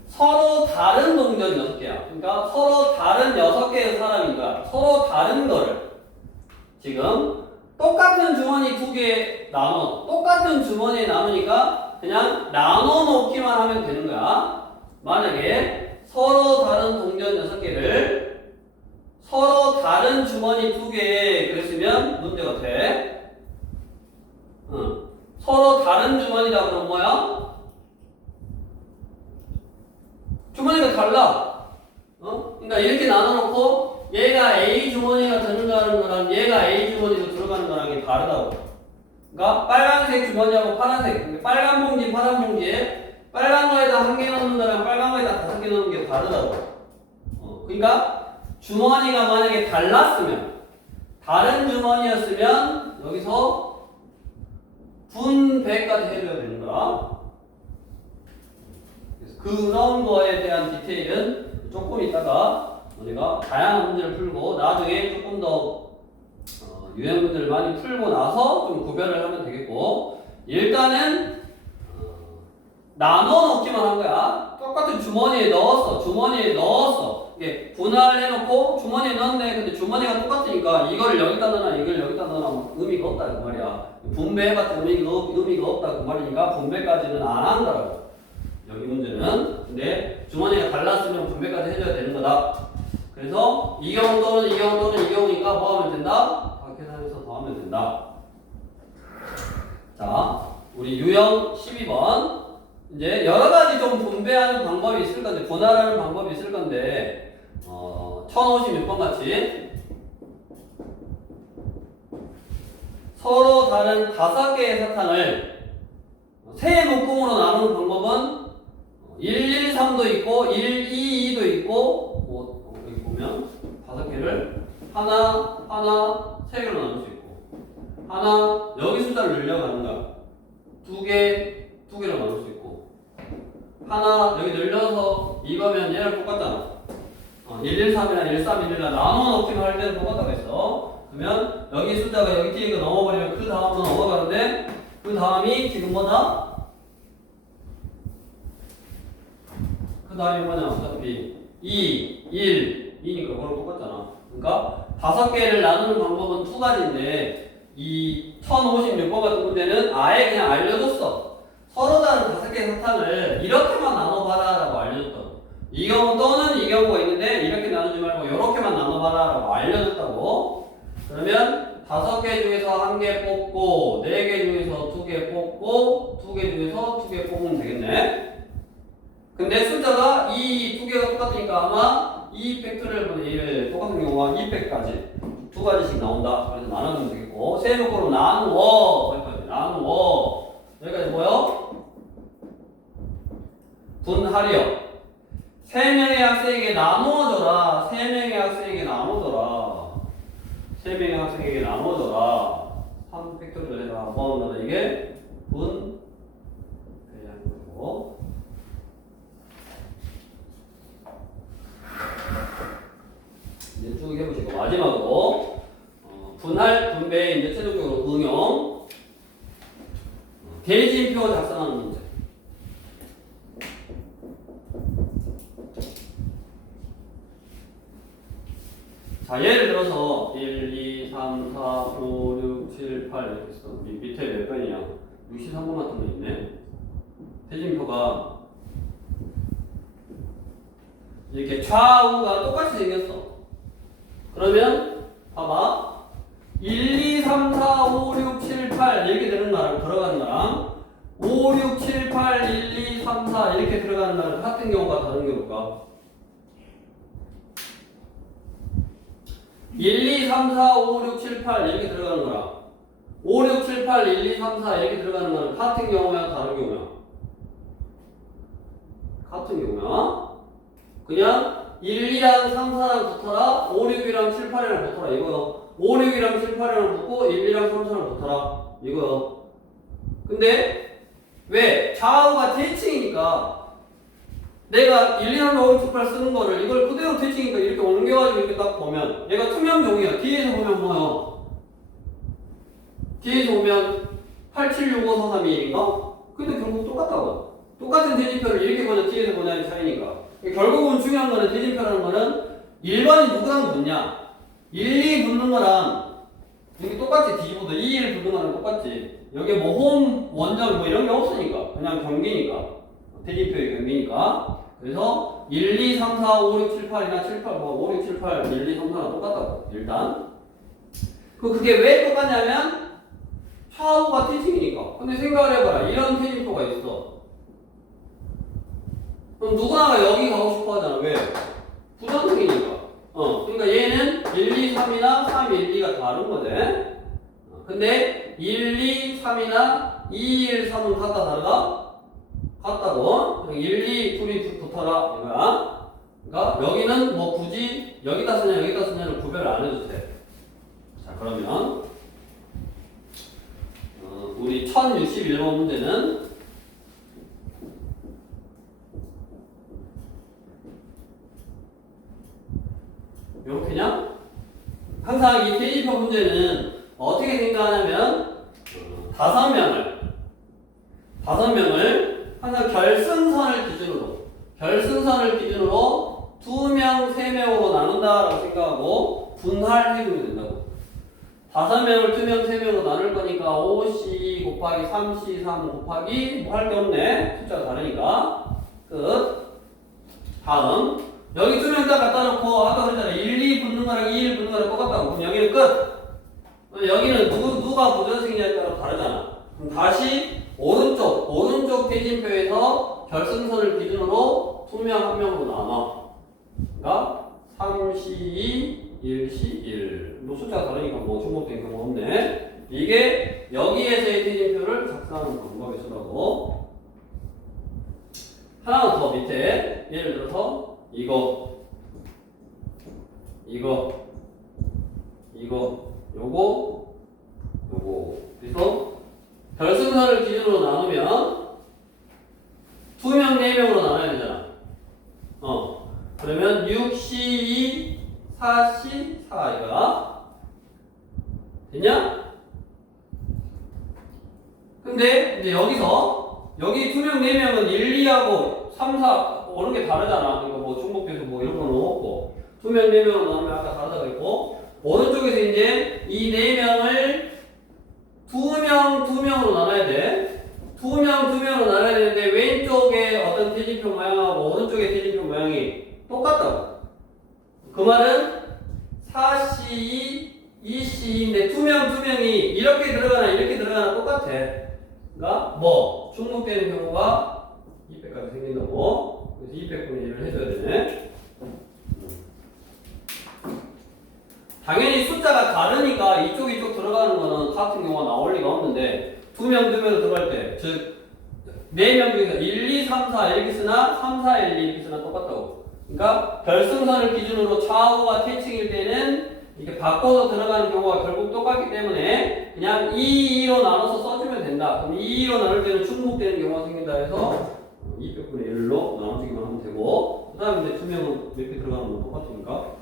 서로 다른 동전 6개야. 그러니까 서로 다른 6개의 사람인 거야. 서로 다른 거를 지금 똑같은 주머니 2개 나눠, 똑같은 주머니에 나누니까 그냥 나눠 놓기만 하면 되는 거야. 만약에 서로 다른 동전 6개를 서로 다른 주머니 2개에 그랬으면 문제가 돼. 서로 다른 주머니다 그러면 뭐야? 주머니가 달라. 그러니까 이렇게 나눠놓고 얘가 A 주머니가 들어가는 거랑 얘가 A 주머니로 들어가는 거랑 이게 다르다고. 그러니까 빨간색 주머니하고 파란색, 빨간 봉지, 파란 봉지에 빨간 거에다 1개 넣는 거랑 빨간 거에다 5개 넣는 게 다르다고. 그러니까 주머니가 만약에 달랐으면, 다른 주머니였으면 여기서 분배까지 해줘야 되는 거야. 그런 거에 대한 디테일은 조금 이따가 우리가 다양한 문제를 풀고 나중에 조금 더 유형 문제를 많이 풀고 나서 좀 구별을 하면 되겠고, 일단은 나눠 놓기만 한 거야. 똑같은 주머니에 넣었어. 이게 분할해놓고 주머니에 넣었네. 근데 주머니가 똑같으니까 이걸 여기다 넣어놔, 이걸 여기다 넣어놔 의미가 없다 그 말이야. 분배해봤자 의미가 없다 그 말이니까 분배까지는 안 한 거라고. 여기 문제는. 근데 주머니가 달랐으면 분배까지 해줘야 되는 거다. 그래서 이 경우 또는 이 경우 또는 이 경우니까 뭐 하면 된다? 다 계산해서 더하면 된다. 자, 우리 유형 12번. 이제 여러 가지 좀 분배하는 방법이 있을 건데, 분할하는 방법이 있을 건데, 1056번 같이 서로 다른 5개의 사탕을 세 묶음으로 나누는 방법은 113도 있고 122도 있고 여기 보면 5개를 하나 3개로 나눌 수 있고 하나 여기 숫자를 늘려가는 거야. 2개로 나눌 수 있고 하나 여기 늘려서 이거면 얘랑 똑같잖아. 113이랑 131이랑 나눠 놓기만 할 때는 똑같다고 했어. 그러면 여기 숫자가 여기 뒤에 거 넘어버리면 그 다음으로 넘어가는데 그 다음이 지금 뭐다? 그 다음이 뭐냐? 어차피 2, 1, 2니까 그거랑 똑같잖아. 그러니까 5개를 나누는 방법은 2가지인데 이 1056번 같은 문제는 아예 그냥 알려줬어. 서로 다른 5개의 사탕을 이렇게만 나눠봐라 라고 알려줬다. 이 경우 또는 이 경우가 있는데 이렇게 나누지 말고 이렇게만 나눠봐라 라고 알려줬다고. 그러면 5개 중에서 1개 뽑고 4개 중에서 2개 뽑고 2개 중에서 2개 뽑으면 되겠네. 근데 숫자가 이 2개가 똑같으니까 아마 이 팩토리얼 1 똑같은 경우가 2팩까지 2가지씩 나온다. 그래서 나누면 되겠고 세 묶음으로 나누어 여기까지 나누어 여기까지 뭐요? 분할이요. 3명의 학생에게 나누어줘라. 3명의 학생에게 나누어줘라. 3명의 학생에게 나누어줘라. 3팩토리얼 해라. 뭐 하면 이게 분 배제하는 거고. 이제 쭉 해보시고 마지막으로 분할 분배 이제 최종적으로 응용 대진표 작성하는 문제. 자, 예를 들어서 1, 2, 3, 4, 5, 6, 7, 8 이렇게 있어. 밑에 몇 번이냐? 63번 같은 거 있네. 대진표가 이렇게 좌우가 똑같이 생겼어. 그러면 봐봐. 1, 2, 3, 4, 5, 6, 7, 8 이렇게 되는 거랑 들어가는 거랑 5, 6, 7, 8, 1, 2, 3, 4 이렇게 들어가는 거랑 같은 경우가 다른 경우가 1, 2, 3, 4, 5, 6, 7, 8 이렇게 들어가는 거랑 5, 6, 7, 8, 1, 2, 3, 4 이렇게 들어가는 거랑 같은 경우야 다른 경우야? 같은 경우야. 그냥 1, 2랑 3, 4랑 붙어라. 5, 6이랑 7, 8이랑 붙어라. 이거요. 5, 6이랑 7, 8이랑 붙고 1, 2랑 3, 4랑 붙어라. 이거요. 근데 왜? 좌우가 대칭이니까 내가 1, 2, 3, 4, 5, 6, 7, 8 쓰는 거를 이걸 그대로 대칭이니까 이렇게 옮겨가지고 이렇게 딱 보면 얘가 투명종이야. 뒤에서 보면 뭐요? 뒤에서 보면 8, 7, 6, 5, 4, 3, 2, 1인가? 근데 결국 똑같다고. 똑같은 대진표를 이렇게 보냐 뒤에서 보냐의 차이니까. 결국은 중요한 거는 대진표라는 거는 1번이 누구랑 붙냐? 1, 2 붙는 거랑 여기 똑같이 뒤집어도 2, 1 붙는 거랑 똑같지. 여기 뭐 홈, 원점 뭐 이런 게 없으니까. 그냥 경기니까. 대진표의 경기니까. 그래서 1, 2, 3, 4, 5, 6, 7, 8이나 7, 8, 뭐 5, 6, 7, 8, 1, 2, 3, 4랑 똑같다고. 일단. 그게 왜 똑같냐면 좌우가 대칭이니까. 근데 생각을 해봐라. 이런 대진표가 있어. 그럼 누구나가 여기 가고 싶어 하잖아. 왜? 부정식이니까. 그러니까 얘는 1, 2, 3이나 3, 1, 2가 다른 거지. 근데 1, 2, 3이나 2, 1, 3은 같다 다르다? 같다고. 1, 2, 둘이 붙어라 이거야. 그러니까 여기는 뭐 굳이 여기다 쓰냐 여기다 쓰냐를 구별을 안 해도 돼. 자 그러면 우리 1061번 문제는 이렇게냐? 항상 이 대진표 문제는 어떻게 생각하냐면 5명을 항상 결승선을 기준으로 2명, 3명으로 나눈다라고 생각하고 분할해주면 된다고. 5명을 2명, 3명으로 나눌 거니까 5C 곱하기 3C 3 곱하기 뭐 할 게 없네. 숫자가 다르니까. 끝. 다음 여기 투명 딱 갖다 놓고 아까 그랬잖아. 1, 2 붙는 거랑 2, 1 붙는 거랑 똑같다고. 그럼 여기는 끝. 여기는 누가 부전승이냐에 따라 다르잖아. 그럼 다시 오른쪽 대진표에서 결승선을 기준으로 투명 한 명으로 나눠. 그러니까 3C2, 1C1. 뭐 숫자가 다르니까 뭐 중복된 경우가 없네. 이게 여기에서의 대진표를 작성하는 방법이 쓰라고. 하나 더 밑에 예를 들어서 이거 요거 그래서 결승선을 기준으로 나누면 투명 4명으로 나눠야 되잖아. 그러면 6C2 4C4 이거야. 됐냐? 근데 이제 여기 투명 4명은 1, 2하고 3, 4 오는 게 다르잖아. 그러니까 뭐 중복돼서 뭐 이런 거는 없고 투명 4명으로 나누면 아까 다르다고 했고 오른쪽에서 이제 이 4명을 두 명으로 나눠야 돼. 두 명으로 나눠야 되는데 왼쪽에 어떤 대진표 모양하고 오른쪽에 대진표 모양이 똑같다고. 그 말은 4C2, 2C2인데 투명이 이렇게 들어가나 똑같아. 그러니까 뭐 중복되는 경우가 200까지 생긴다고. 그래서 200분의 1을 해줘야 되네. 당연히 숫자가 다르니까 이쪽 들어가는 거는 같은 경우가 나올 리가 없는데 두 명 들어갈 때, 즉 4명 중에서 1, 2, 3, 4 이렇게 쓰나 3, 4, 1, 2 이렇게 쓰나 똑같다고. 그러니까 결승선을 기준으로 좌우가 태칭일 때는 이렇게 바꿔서 들어가는 경우가 결국 똑같기 때문에 그냥 2, 2로 나눠서 써주면 된다. 그럼 2, 2로 나눌 때는 중복되는 경우가 생긴다 해서 200분의 1로 나눠주기만 하면 되고 그 다음에 이제 2명은 이렇게 들어가는 건 똑같으니까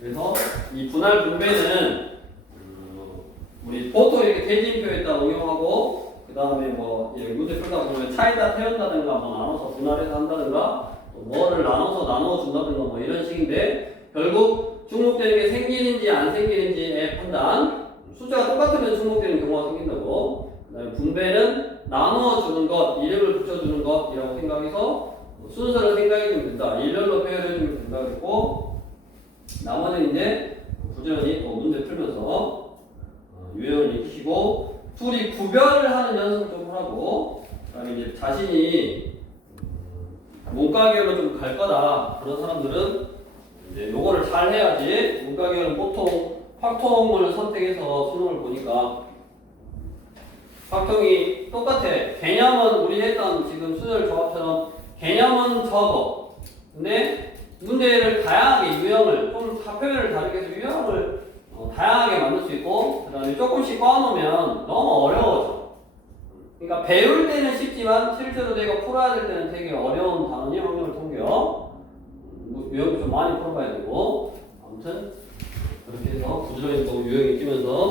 그래서 이 분할 분배는 우리 보통 이렇게 대진표에다 응용하고 그 다음에 뭐 이렇게 문제 풀다 보면 차에다 태운다든가 뭐 나눠서 분할해서 한다든가 뭐를 나눠 준다든가 뭐 이런 식인데 결국 중복되는 게 생기는지 안 생기는지의 판단. 숫자가 똑같으면 중복되는 경우가 생긴다고. 그 다음에 분배는 나누어 주는 것, 이름을 붙여주는 것이라고 생각해서 순서를 생각해주면 된다. 일렬로 배열해주면 된다 그랬고 나머지는 이제 부지런히 또 문제 풀면서 유형을 익히시고 둘이 구별을 하는 연습을 좀 하고 그다음에 이제 자신이 문과 계열로 좀 갈 거다 그런 사람들은 이제 요거를 잘 해야지. 문과 계열은 보통 확통을 선택해서 수능을 보니까 확통이 똑같아. 개념은 우리 했던 지금 수열 조합처럼 개념은 적어. 근데 문제를 다양하게 유형을 좀 표현을 다르게 해서 유형을 다양하게 만들 수 있고 그 다음에 조금씩 꽈놓으면 너무 어려워져. 그러니까 배울 때는 쉽지만 실제로 내가 풀어야 될 때는 되게 어려운 단원이 확률을 통계요. 유형도 좀 많이 풀어봐야 되고 아무튼 그렇게 해서 부지런히 또 유형 익히면서